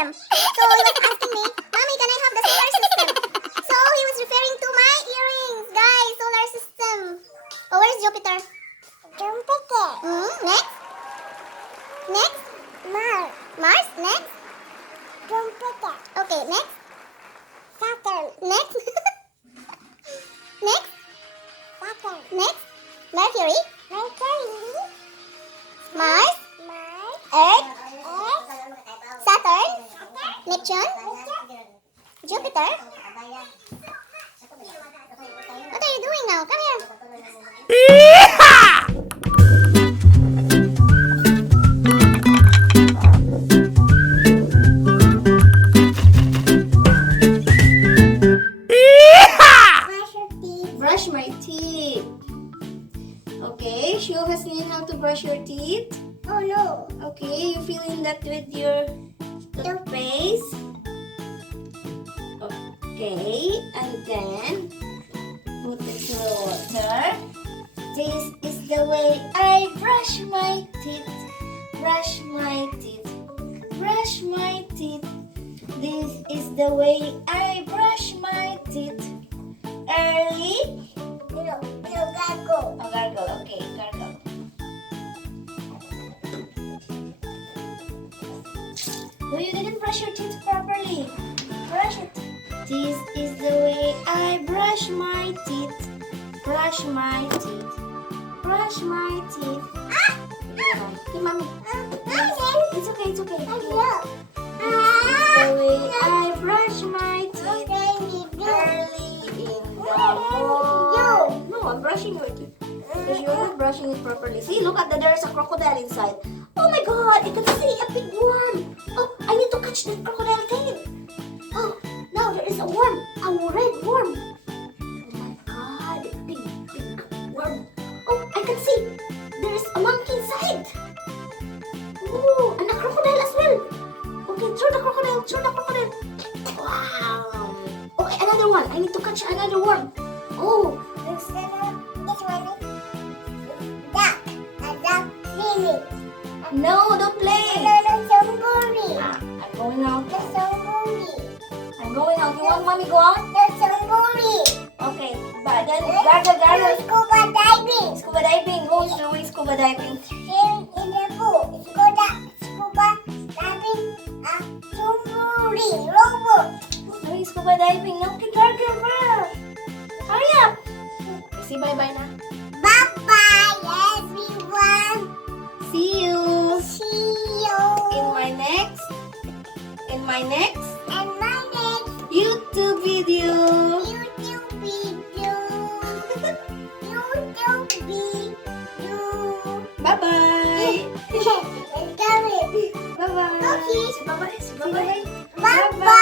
system. So he was asking me, Mommy, can I have the solar system? So he was referring to my earrings, guys. Solar system. Oh, where's Jupiter? Jupiter. Next? Next? Mars. Mars? Next? Jupiter. Okay, next? Saturn. Next? Next? Saturn. Next? Mercury? Mercury. Mars? Mars. Earth? Earth. Saturn? Neptune? Jupiter? What are you doing now? Come here. Brush my teeth. Okay, show Haslin how to brush your teeth. Oh no. Okay, you filling that with your toothpaste. Okay, and then put it to the water. This is the way I brush my teeth. Brush my teeth. Brush my teeth. This is the way I brush my teeth. Early. No, gargle. Oh, gargle. Okay, gargle. No, you didn't brush your teeth properly. Brush it. This is the way I brush my teeth. Brush my teeth. Brush my teeth. Okay, mommy. It's okay, it's okay. This is the way I brush my teeth. Early in the morning. No, I'm brushing your teeth. Because you're not brushing it properly. See, look at that. There's a crocodile inside. Oh my God, I can see a big worm. Oh, I need to catch that crocodile tail. Oh, now there is a worm. A red worm. Oh my God, a big worm. Oh, I can see. There is a monkey inside. Oh, and a crocodile as well. Okay, throw the crocodile. Throw the crocodile. Wow. Okay, another one. I need to catch another worm. Oh, no, don't play. I'm going out. I'm going out. You want mommy go out? Okay, but then gargle. Scuba diving. Who's doing scuba diving? Who's doing scuba diving? Okay, gargle, bro. Hurry up. Say bye-bye na. Bye-bye, everyone. See you See you. in my next And my next YouTube video. YouTube video. YouTube video. Bye-bye. Let's go. Bye-bye. Okay. Say bye-bye. Say bye-bye. Bye-bye.